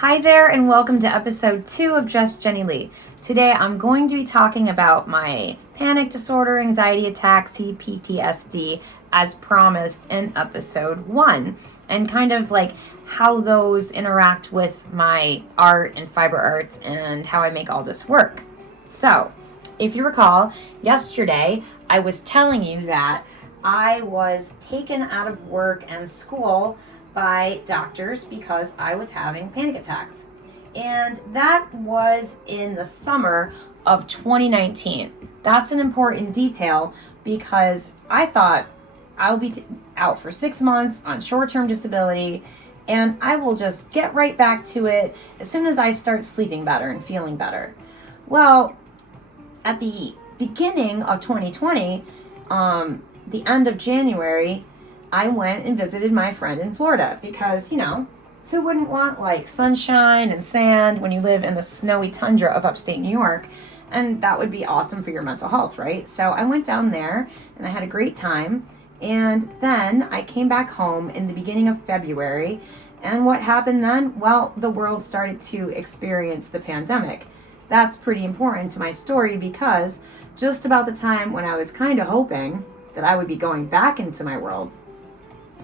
Hi there, and welcome to episode 2 of Just Jenni Lee. Today I'm going to be talking about my panic disorder, anxiety attack, C-PTSD, as promised in episode 1, and kind of like how those interact with my art and fiber arts and how I make all this work. So, if you recall, yesterday I was telling you that I was taken out of work and school by doctors because I was having panic attacks. And that was in the summer of 2019. That's an important detail because I thought I'll be out for 6 months on short-term disability and I will just get right back to it as soon as I start sleeping better and feeling better. Well, at the beginning of 2020, the end of January, I went and visited my friend in Florida because, who wouldn't want like sunshine and sand when you live in the snowy tundra of upstate New York? And that would be awesome for your mental health, right? So I went down there and I had a great time. And then I came back home in the beginning of February. And what happened then? Well, the world started to experience the pandemic. That's pretty important to my story because just about the time when I was kind of hoping that I would be going back into my world,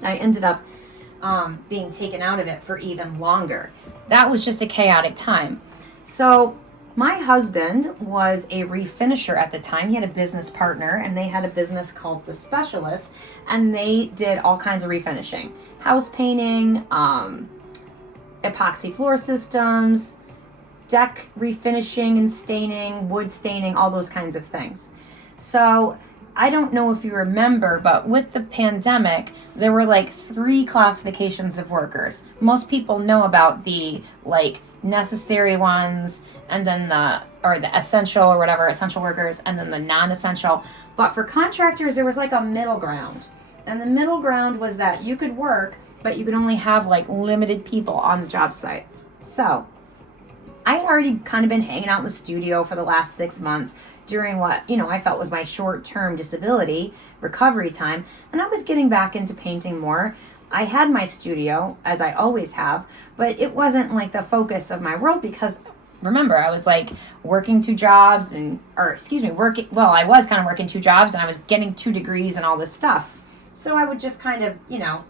I ended up being taken out of it for even longer. That was just a chaotic time. So my husband was a refinisher at the time. He had a business partner and they had a business called The Specialists, and they did all kinds of refinishing. House painting, epoxy floor systems, deck refinishing and staining, wood staining, all those kinds of things. So I don't know if you remember, but with the pandemic, there were like 3 classifications of workers. Most people know about the necessary ones, and then the essential or whatever, essential workers, and then the non-essential. But for contractors, there was like a middle ground. And the middle ground was that you could work, but you could only have limited people on the job sites. So I had already kind of been hanging out in the studio for the last 6 months during what, I felt was my short-term disability recovery time. And I was getting back into painting more. I had my studio, as I always have, but it wasn't the focus of my world because, remember, I was working 2 jobs I was kind of working 2 jobs and I was getting 2 degrees and all this stuff. So I would just kind of,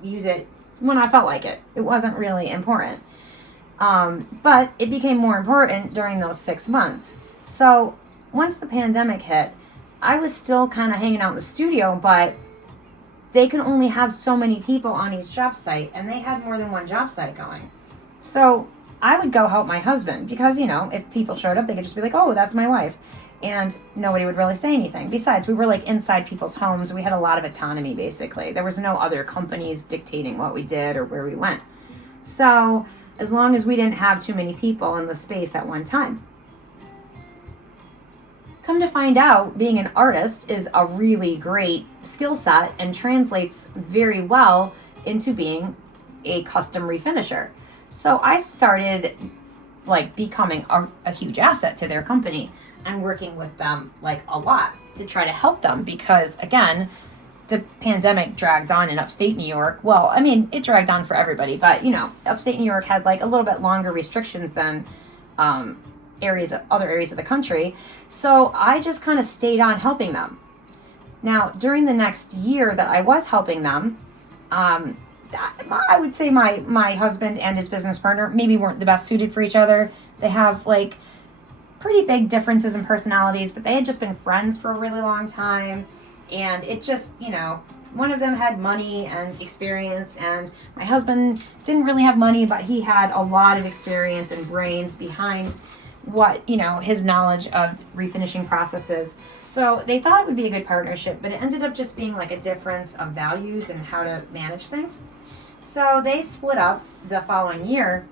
use it when I felt like it. It wasn't really important. But it became more important during those 6 months. So once the pandemic hit, I was still kind of hanging out in the studio, but they could only have so many people on each job site, and they had more than one job site going. So I would go help my husband because, if people showed up, they could just be like, oh, that's my wife. And nobody would really say anything. Besides, we were inside people's homes. We had a lot of autonomy, basically. There was no other companies dictating what we did or where we went. So as long as we didn't have too many people in the space at one time. Come to find out, being an artist is a really great skill set and translates very well into being a custom refinisher. So I started becoming a huge asset to their company and working with them a lot to try to help them because, again, the pandemic dragged on in upstate New York. Well, I mean, it dragged on for everybody, but, upstate New York had a little bit longer restrictions than other areas of the country. So I just kind of stayed on helping them. Now, during the next year that I was helping them, I would say my husband and his business partner maybe weren't the best suited for each other. They have pretty big differences in personalities, but they had just been friends for a really long time. And it just, one of them had money and experience, and my husband didn't really have money, but he had a lot of experience and brains behind what, his knowledge of refinishing processes. So they thought it would be a good partnership, but it ended up just being a difference of values and how to manage things. So they split up the following year,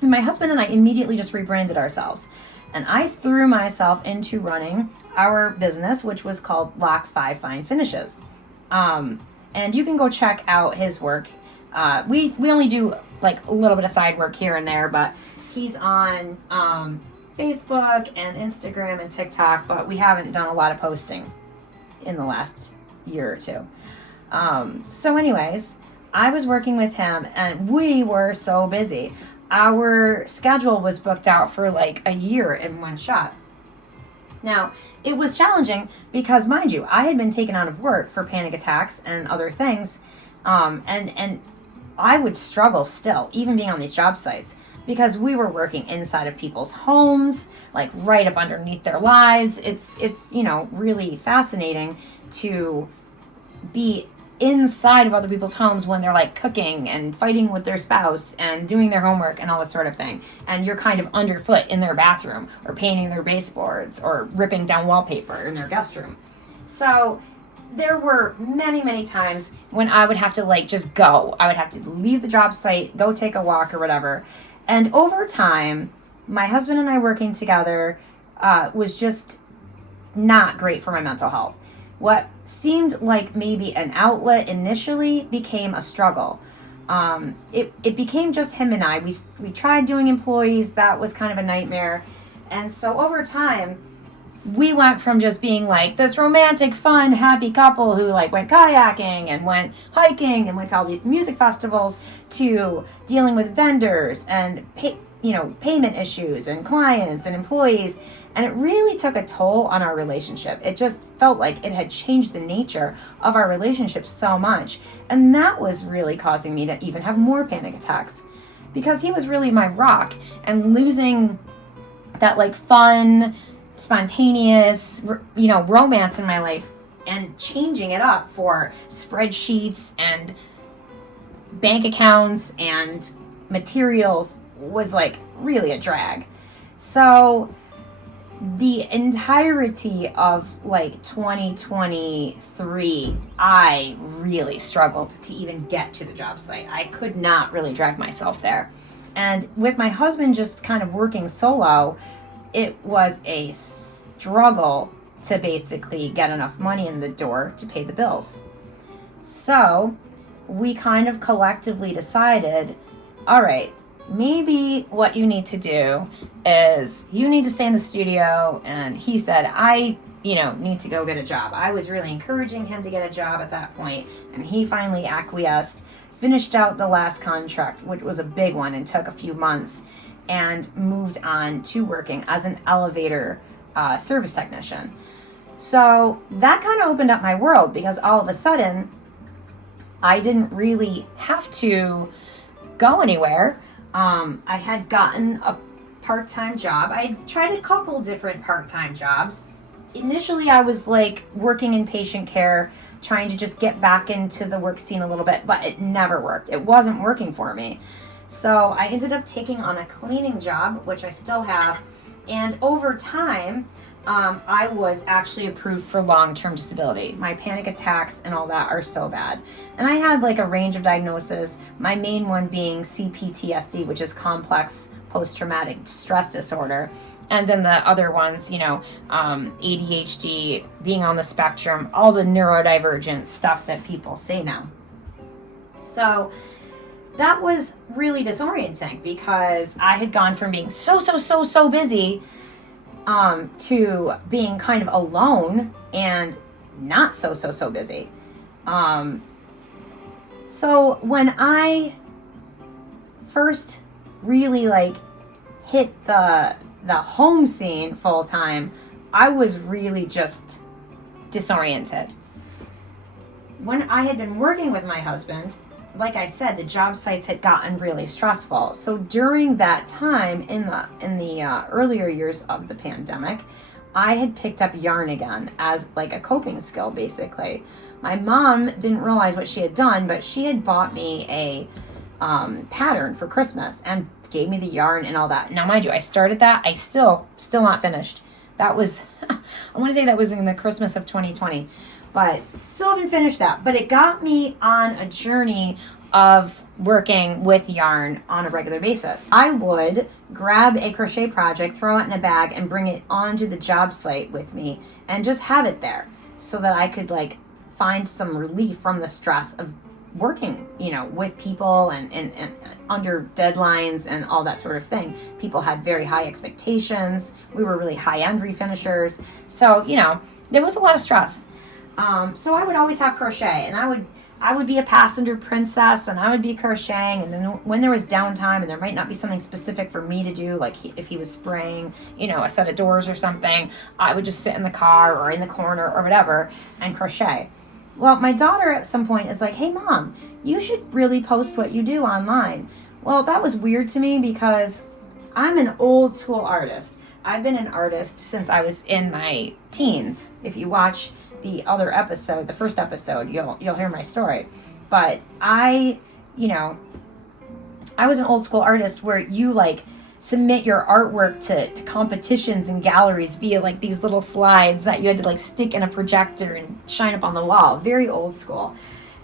and my husband and I immediately just rebranded ourselves. And I threw myself into running our business, which was called Lock 5 Fine Finishes. And you can go check out his work. We only do a little bit of side work here and there, but he's on Facebook and Instagram and TikTok, but we haven't done a lot of posting in the last year or 2. So anyways, I was working with him and we were so busy. our schedule was booked out for like a year in one shot. Now, it was challenging because, mind you, I had been taken out of work for panic attacks and other things, and I would struggle still, even being on these job sites, because we were working inside of people's homes, like right up underneath their lives. It's really fascinating to be inside of other people's homes when they're like cooking and fighting with their spouse and doing their homework and all this sort of thing. And you're kind of underfoot in their bathroom or painting their baseboards or ripping down wallpaper in their guest room. So there were many, many times when I would have to like just go. I would have to leave the job site, go take a walk or whatever. And over time, my husband and I working together was just not great for my mental health. What seemed like maybe an outlet initially became a struggle. It became just him and I. We tried doing employees. That was kind of a nightmare. And so over time, we went from just being like this romantic, fun, happy couple who like went kayaking and went hiking and went to all these music festivals to dealing with vendors and payment issues and clients and employees. And it really took a toll on our relationship. It just felt like it had changed the nature of our relationship so much. And that was really causing me to even have more panic attacks, because he was really my rock. And losing that like fun, spontaneous, romance in my life and changing it up for spreadsheets and bank accounts and materials was like really a drag. So the entirety of like 2023, I really struggled to even get to the job site. I could not really drag myself there. And with my husband just kind of working solo, it was a struggle to basically get enough money in the door to pay the bills. So we kind of collectively decided, all right, maybe what you need to do is you need to stay in the studio. And he said, I need to go get a job. I was really encouraging him to get a job at that point, and he finally acquiesced, finished out the last contract, which was a big one and took a few months, and moved on to working as an elevator service technician. So that kind of opened up my world, because all of a sudden I didn't really have to go anywhere. I had gotten a part-time job. I tried a couple different part-time jobs. Initially, I was like working in patient care, trying to just get back into the work scene a little bit, but it never worked. It wasn't working for me. So I ended up taking on a cleaning job, which I still have. And over time, I was actually approved for long-term disability. My panic attacks and all that are so bad. And I had like a range of diagnoses, my main one being C-PTSD, which is complex post-traumatic stress disorder. And then the other ones, ADHD, being on the spectrum, all the neurodivergent stuff that people say now. So that was really disorienting, because I had gone from being so busy to being kind of alone and not so busy. So when I first really like hit the home scene full time, I was really just disoriented. When I had been working with my husband, like I said, the job sites had gotten really stressful. So during that time, in the earlier years of the pandemic, I had picked up yarn again as like a coping skill, basically. My mom didn't realize what she had done, but she had bought me a pattern for Christmas and gave me the yarn and all that. Now, mind you, I started that. I still not finished. That was, I want to say that was in the Christmas of 2020. But still haven't finished that. But it got me on a journey of working with yarn on a regular basis. I would grab a crochet project, throw it in a bag, and bring it onto the job site with me and just have it there so that I could like find some relief from the stress of working, with people and under deadlines and all that sort of thing. People had very high expectations. We were really high-end refinishers. So, there was a lot of stress. So I would always have crochet, and I would I would be a passenger princess and I would be crocheting, and then when there was downtime and there might not be something specific for me to do, like if he was spraying, a set of doors or something, I would just sit in the car or in the corner or whatever and crochet. Well, my daughter at some point is like, hey mom, you should really post what you do online. Well, that was weird to me because I'm an old school artist. I've been an artist since I was in my teens. If you watch the other episode, the first episode, you'll hear my story. But I was an old school artist where you like submit your artwork to competitions and galleries via like these little slides that you had to like stick in a projector and shine up on the wall. Very old school.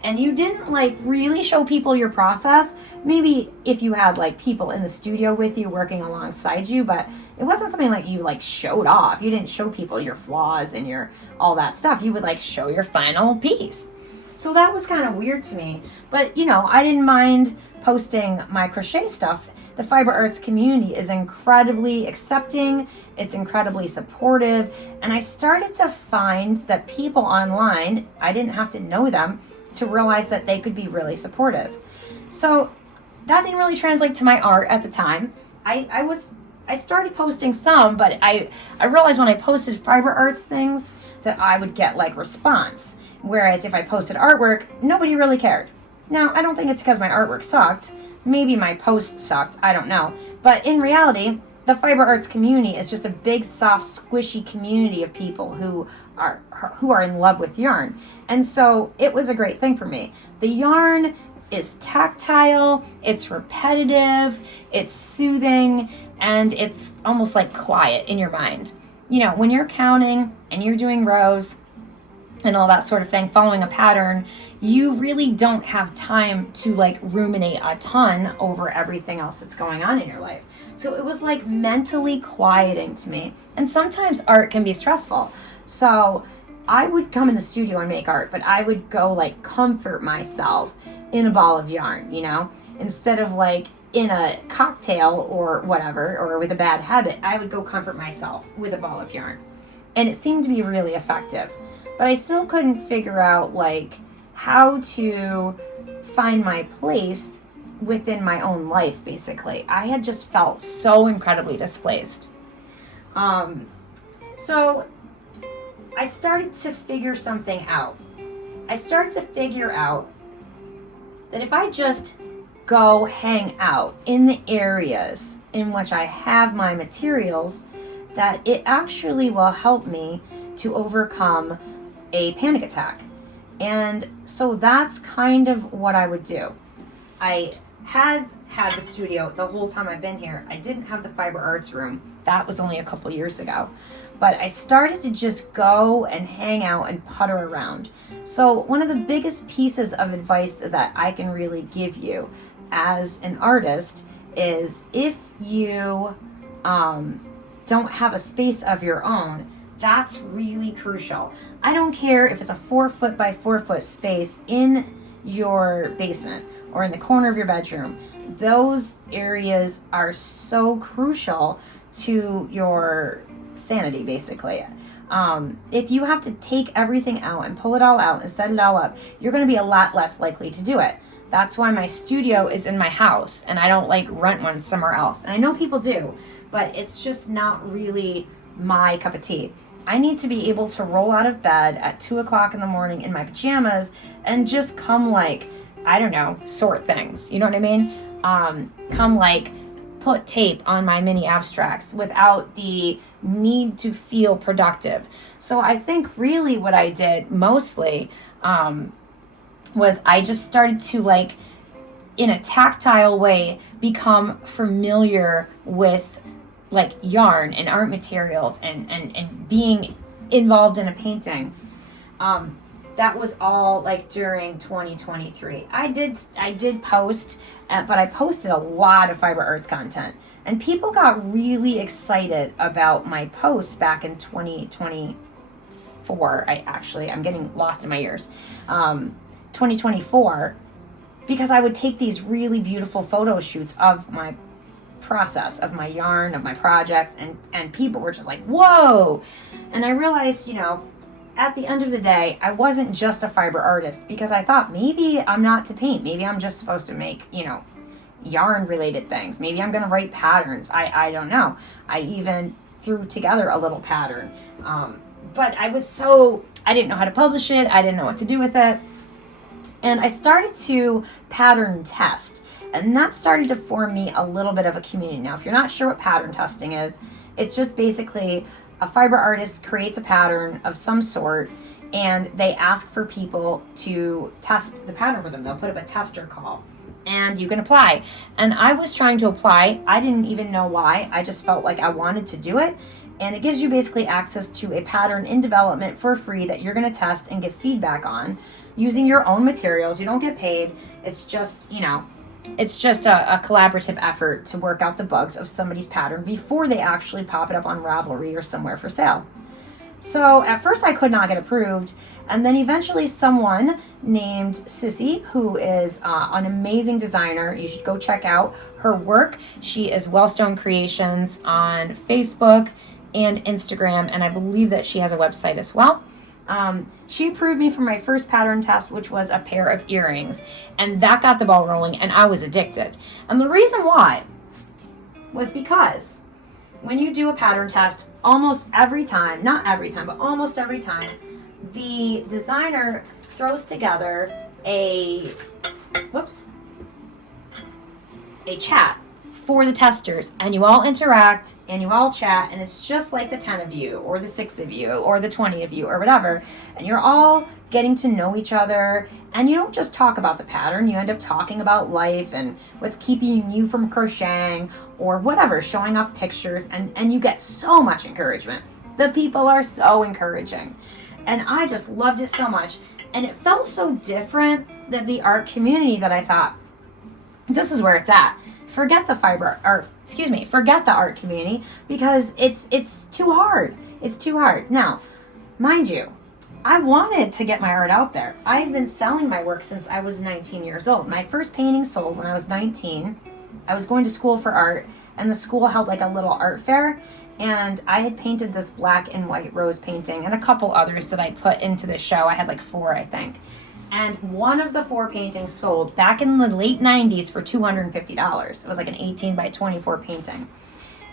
And you didn't like really show people your process. Maybe if you had like people in the studio with you working alongside you, but it wasn't something like you like showed off. You didn't show people your flaws and your all that stuff. You would like show your final piece. So that was kind of weird to me. But I didn't mind posting my crochet stuff. The fiber arts community is incredibly accepting. It's incredibly supportive. And I started to find that people online, I didn't have to know them to realize that they could be really supportive. So that didn't really translate to my art at the time. I started posting some, but I realized when I posted fiber arts things that I would get like response. Whereas if I posted artwork, nobody really cared. Now, I don't think it's because my artwork sucked. Maybe my posts sucked, I don't know. But in reality, the fiber arts community is just a big, soft, squishy community of people who are in love with yarn. And so it was a great thing for me. The yarn is tactile, it's repetitive, it's soothing, and it's almost like quiet in your mind. When you're counting and you're doing rows and all that sort of thing, following a pattern, you really don't have time to like ruminate a ton over everything else that's going on in your life. So it was like mentally quieting to me. And sometimes art can be stressful. So I would come in the studio and make art, but I would go like comfort myself in a ball of yarn, instead of like in a cocktail or whatever, or with a bad habit, I would go comfort myself with a ball of yarn. And it seemed to be really effective. But I still couldn't figure out like how to find my place within my own life, basically. I had just felt so incredibly displaced. So I started to figure something out. I started to figure out that if I just go hang out in the areas in which I have my materials, that it actually will help me to overcome a panic attack. And so that's kind of what I would do. I had the studio the whole time I've been here. I didn't have the fiber arts room. That was only a couple years ago. But I started to just go and hang out and putter around. So one of the biggest pieces of advice that I can really give you as an artist is if you don't have a space of your own, that's really crucial. I don't care if it's a 4 foot by 4 foot space in your basement or in the corner of your bedroom. Those areas are so crucial to your sanity, basically. If you have to take everything out and pull it all out and set it all up, you're going to be a lot less likely to do it. That's why my studio is in my house and I don't like rent one somewhere else. And I know people do, but it's just not really my cup of tea. I need to be able to roll out of bed at 2 o'clock in the morning in my pajamas and just come like, I don't know, sort things. You know what I mean? Come like put tape on my mini abstracts without the need to feel productive. So I think really what I did mostly was I just started to like, in a tactile way, become familiar with like yarn and art materials and being involved in a painting. That was all like during 2023. I did post, but I posted a lot of fiber arts content, and people got really excited about my posts back in 2024. I'm getting lost in my years. 2024, because I would take these really beautiful photo shoots of my process, of my yarn, of my projects, and people were just like, whoa. And I realized, at the end of the day, I wasn't just a fiber artist, because I thought maybe I'm not to paint. Maybe I'm just supposed to make, yarn related things. Maybe I'm going to write patterns. I don't know. I even threw together a little pattern. But I didn't know how to publish it. I didn't know what to do with it. And I started to pattern test. And that started to form me a little bit of a community. Now, if you're not sure what pattern testing is, it's just basically a fiber artist creates a pattern of some sort, and they ask for people to test the pattern for them. They'll put up a tester call, and you can apply. And I was trying to apply. I didn't even know why. I just felt like I wanted to do it. And it gives you basically access to a pattern in development for free that you're going to test and give feedback on using your own materials. You don't get paid. It's just, a collaborative effort to work out the bugs of somebody's pattern before they actually pop it up on Ravelry or somewhere for sale. So at first I could not get approved, and then eventually someone named Sissy, who is an amazing designer, you should go check out her work. She is Wellstone Creations on Facebook and Instagram, and I believe that she has a website as well. She approved me for my first pattern test, which was a pair of earrings, and that got the ball rolling, and I was addicted. And the reason why was because when you do a pattern test, almost every time, not every time, but almost every time, the designer throws together a chat for the testers, and you all interact and you all chat, and it's just like the 10 of you or the 6 of you or the 20 of you or whatever, and you're all getting to know each other, and you don't just talk about the pattern, you end up talking about life and what's keeping you from crocheting or whatever, showing off pictures, and you get so much encouragement. The people are so encouraging, and I just loved it so much, and it felt so different than the art community that I thought, this is where it's at. Forget the forget the art community, because it's too hard. It's too hard. Now, mind you, I wanted to get my art out there. I've been selling my work since I was 19 years old. My first painting sold when I was 19. I was going to school for art, and the school held like a little art fair, and I had painted this black and white rose painting and a couple others that I put into the show. I had like 4, I think. And one of the 4 paintings sold back in the late 90s for $250. It was like an 18 by 24 painting.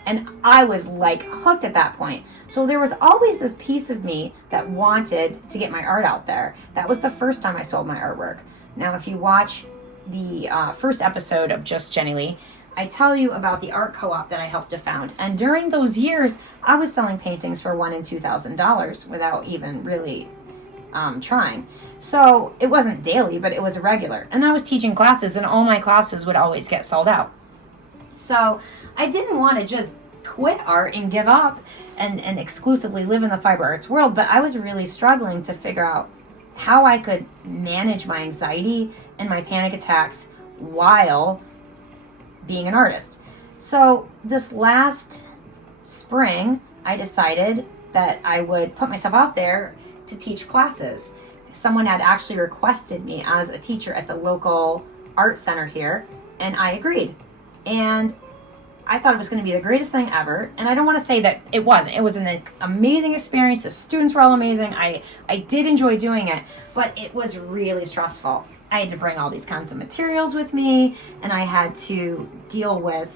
And I was like hooked at that point. So there was always this piece of me that wanted to get my art out there. That was the first time I sold my artwork. Now, if you watch the first episode of Just Jenni Lee, I tell you about the art co-op that I helped to found. And during those years, I was selling paintings for $1,000 and $2,000 without even really trying. So it wasn't daily, but it was regular. And I was teaching classes, and all my classes would always get sold out. So I didn't want to just quit art and give up and exclusively live in the fiber arts world, but I was really struggling to figure out how I could manage my anxiety and my panic attacks while being an artist. So this last spring, I decided that I would put myself out there to teach classes. Someone had actually requested me as a teacher at the local art center here, and I agreed. And I thought it was going to be the greatest thing ever, and I don't want to say that it wasn't. It was an amazing experience. The students were all amazing. I did enjoy doing it, but it was really stressful. I had to bring all these kinds of materials with me, and I had to deal with,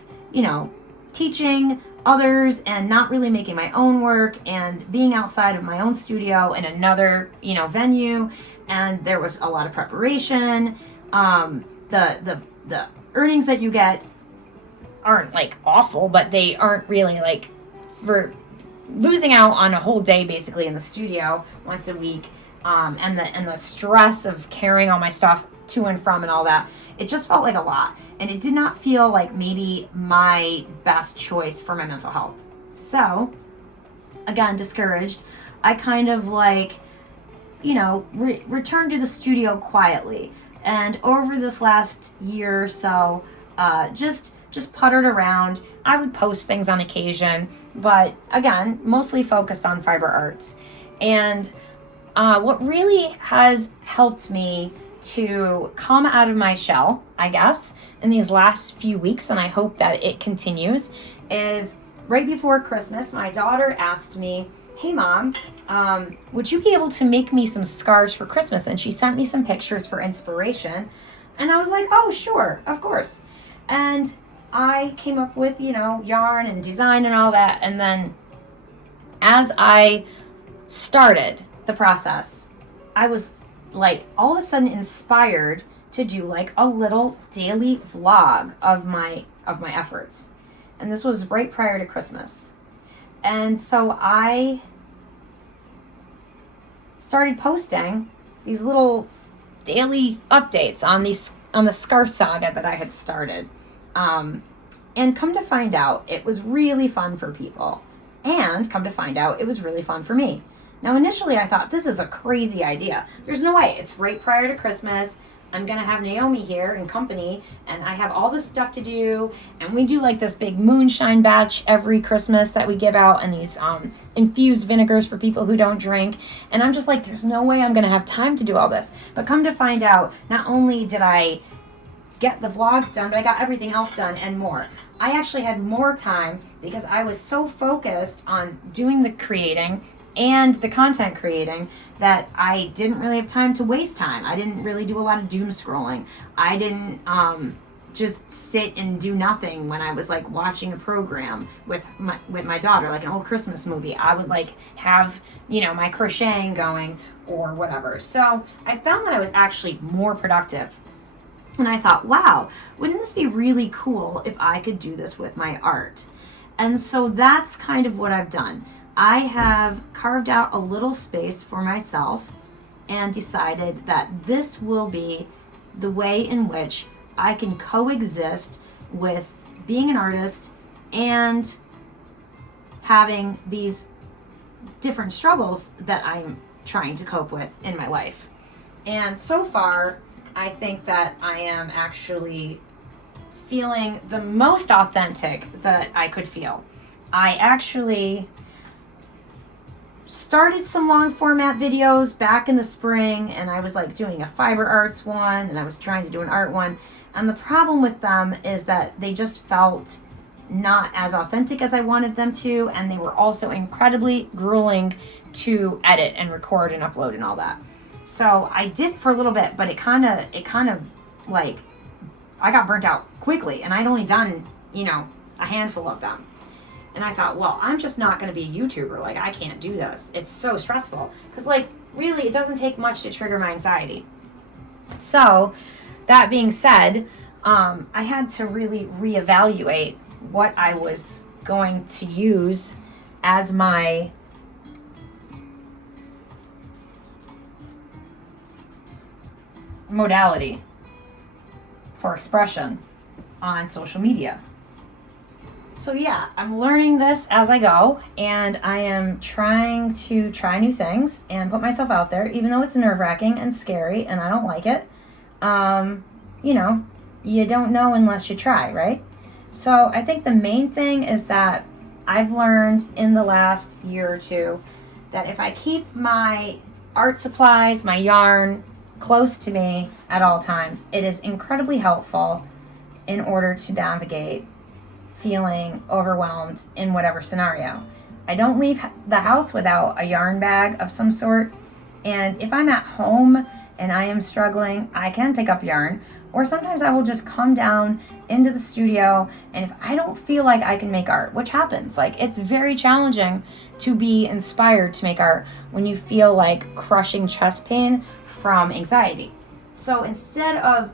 teaching others and not really making my own work and being outside of my own studio in another, venue. And there was a lot of preparation. The earnings that you get aren't like awful, but they aren't really like for losing out on a whole day basically in the studio once a week. And the stress of carrying all my stuff to and from and all that, it just felt like a lot. And it did not feel like maybe my best choice for my mental health. So, again, discouraged, I kind of returned to the studio quietly. And over this last year or so, just puttered around. I would post things on occasion, but again, mostly focused on fiber arts. And what really has helped me to come out of my shell, I guess, in these last few weeks, and I hope that it continues, is right before Christmas, my daughter asked me, hey mom, would you be able to make me some scarves for Christmas? And she sent me some pictures for inspiration. And I was like, oh, sure, of course. And I came up with, yarn and design and all that. And then as I started the process, I was like all of a sudden inspired to do like a little daily vlog of my efforts. And this was right prior to Christmas. And so I started posting these little daily updates on the scarf saga that I had started. And come to find out, it was really fun for people. And come to find out, it was really fun for me. Now, initially, I thought, this is a crazy idea. There's no way. It's right prior to Christmas. I'm going to have Naomi here and company, and I have all this stuff to do. And we do like this big moonshine batch every Christmas that we give out, and these infused vinegars for people who don't drink. And I'm just like, there's no way I'm going to have time to do all this. But come to find out, not only did I get the vlogs done, but I got everything else done and more. I actually had more time because I was so focused on doing the creating and the content creating that I didn't really have time to waste time. I didn't really do a lot of doom scrolling. I didn't just sit and do nothing when I was like watching a program with my daughter, like an old Christmas movie. I would like have, my crocheting going or whatever. So I found that I was actually more productive. And I thought, wow, wouldn't this be really cool if I could do this with my art? And so that's kind of what I've done. I have carved out a little space for myself and decided that this will be the way in which I can coexist with being an artist and having these different struggles that I'm trying to cope with in my life. And so far, I think that I am actually feeling the most authentic that I could feel. I actually started some long format videos back in the spring, and I was like doing a fiber arts one, and I was trying to do an art one. And the problem with them is that they just felt not as authentic as I wanted them to, and they were also incredibly grueling to edit and record and upload and all that. So I did for a little bit, but it kind of like, I got burnt out quickly, and I'd only done, a handful of them. And I thought, well, I'm just not going to be a YouTuber. Like, I can't do this. It's so stressful. Because, like, really, it doesn't take much to trigger my anxiety. So, that being said, I had to really reevaluate what I was going to use as my modality for expression on social media. So yeah, I'm learning this as I go, and I am trying to try new things and put myself out there, even though it's nerve-wracking and scary and I don't like it. You don't know unless you try, right? So I think the main thing is that I've learned in the last year or two that if I keep my art supplies, my yarn close to me at all times, it is incredibly helpful in order to navigate feeling overwhelmed in whatever scenario. I don't leave the house without a yarn bag of some sort, and if I'm at home and I am struggling, I can pick up yarn, or sometimes I will just come down into the studio, and if I don't feel like I can make art, which happens, like it's very challenging to be inspired to make art when you feel like crushing chest pain from anxiety. So instead of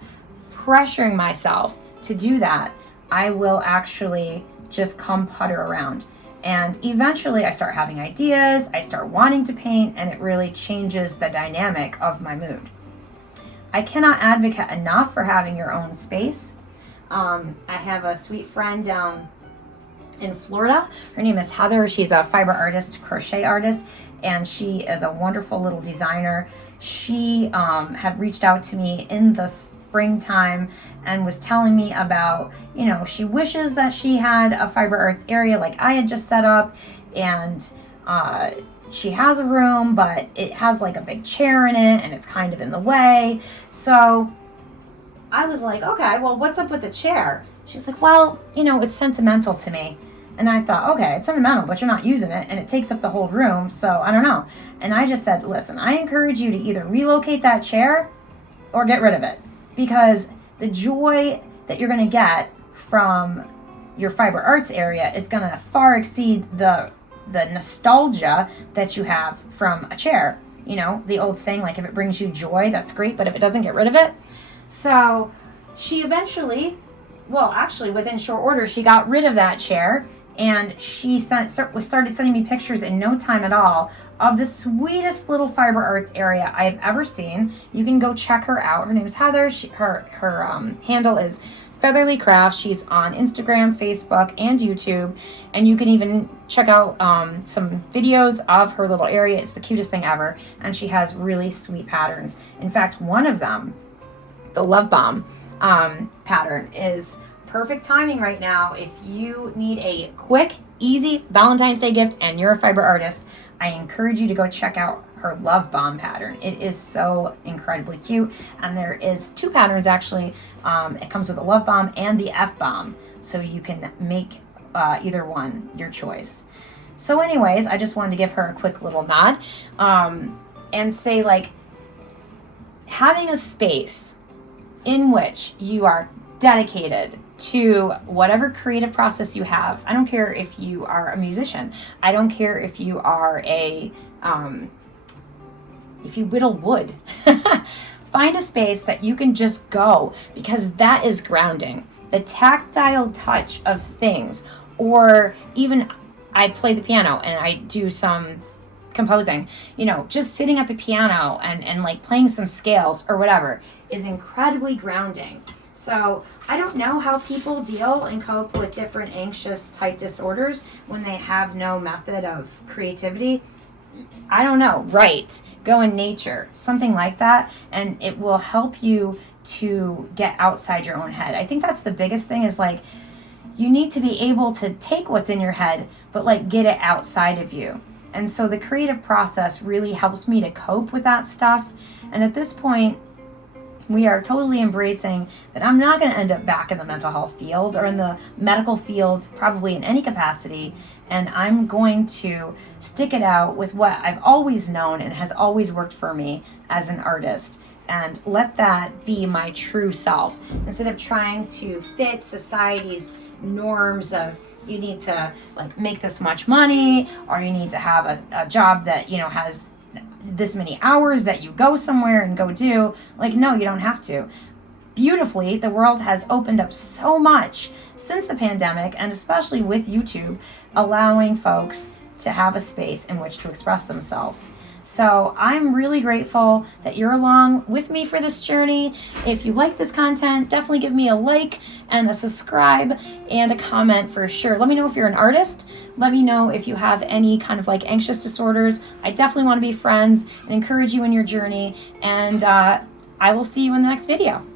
pressuring myself to do that, I will actually just come putter around. And eventually I start having ideas, I start wanting to paint, and it really changes the dynamic of my mood. I cannot advocate enough for having your own space. I have a sweet friend down in Florida. Her name is Heather. She's a fiber artist, crochet artist, and she is a wonderful little designer. She had reached out to me in the springtime and was telling me about, she wishes that she had a fiber arts area like I had just set up, and she has a room, but it has like a big chair in it and it's kind of in the way. So I was like, okay, well, what's up with the chair? She's like, well, it's sentimental to me. And I thought, okay, it's sentimental, but you're not using it, and it takes up the whole room, so I don't know. And I just said, listen, I encourage you to either relocate that chair or get rid of it, because the joy that you're going to get from your fiber arts area is going to far exceed the nostalgia that you have from a chair. You know, the old saying, like, if it brings you joy, that's great, but if it doesn't, get rid of it. So she eventually, well, actually within short order, she got rid of that chair, and she started sending me pictures in no time at all of the sweetest little fiber arts area I've ever seen. You can go check her out. Her name is Heather. Her handle is Featherly Crafts. She's on Instagram, Facebook, and YouTube. And you can even check out some videos of her little area. It's the cutest thing ever. And she has really sweet patterns. In fact, one of them, the Love Bomb pattern, is perfect timing right now if you need a quick, easy Valentine's Day gift and you're a fiber artist. I encourage you to go check out her Love Bomb pattern. It is so incredibly cute, and there is 2 patterns actually. It comes with a Love Bomb and the F Bomb, so you can make either one your choice. So anyways, I just wanted to give her a quick little nod and say, like, having a space in which you are dedicated to whatever creative process you have. I don't care if you are a musician. I don't care if you are if you whittle wood. Find a space that you can just go, because that is grounding. The tactile touch of things, or even I play the piano and I do some composing, you know, just sitting at the piano and like playing some scales or whatever is incredibly grounding. So I don't know how people deal and cope with different anxious type disorders when they have no method of creativity. I don't know. Right. Go in nature, something like that, and it will help you to get outside your own head. I think that's the biggest thing, is like, you need to be able to take what's in your head, but like get it outside of you. And so the creative process really helps me to cope with that stuff. And at this point, we are totally embracing that I'm not going to end up back in the mental health field or in the medical field, probably in any capacity. And I'm going to stick it out with what I've always known and has always worked for me as an artist, and let that be my true self, instead of trying to fit society's norms of, you need to like make this much money, or you need to have a job that, you know, has this many hours that you go somewhere and go do. Like, no, you don't have to. Beautifully, the world has opened up so much since the pandemic, and especially with YouTube, allowing folks to have a space in which to express themselves. So I'm really grateful that you're along with me for this journey. If you like this content, definitely give me a like and a subscribe and a comment for sure. Let me know if you're an artist. Let me know if you have any kind of like anxious disorders. I definitely want to be friends and encourage you in your journey. And I will see you in the next video.